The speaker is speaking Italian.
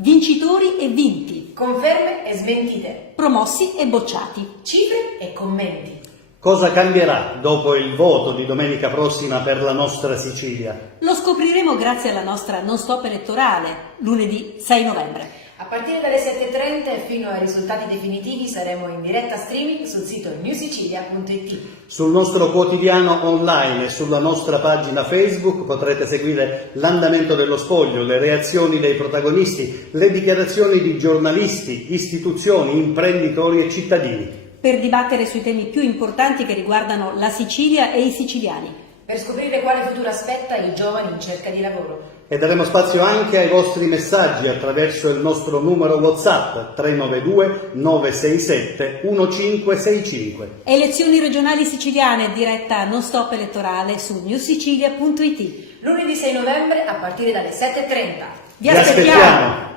Vincitori e vinti. Conferme e smentite. Promossi e bocciati. Cifre e commenti. Cosa cambierà dopo il voto di domenica prossima per la nostra Sicilia? Lo scopriremo grazie alla nostra non stop elettorale, lunedì 6 novembre. A partire dalle 7:30 e fino ai risultati definitivi saremo in diretta streaming sul sito newsicilia.it. Sul nostro quotidiano online e sulla nostra pagina Facebook potrete seguire l'andamento dello spoglio, le reazioni dei protagonisti, le dichiarazioni di giornalisti, istituzioni, imprenditori e cittadini. Per dibattere sui temi più importanti che riguardano la Sicilia e i siciliani. Per scoprire quale futuro aspetta i giovani in cerca di lavoro. E daremo spazio anche ai vostri messaggi attraverso il nostro numero WhatsApp 392 967 1565. Elezioni regionali siciliane, diretta non stop elettorale su newsicilia.it. Lunedì 6 novembre a partire dalle 7:30. Vi aspettiamo!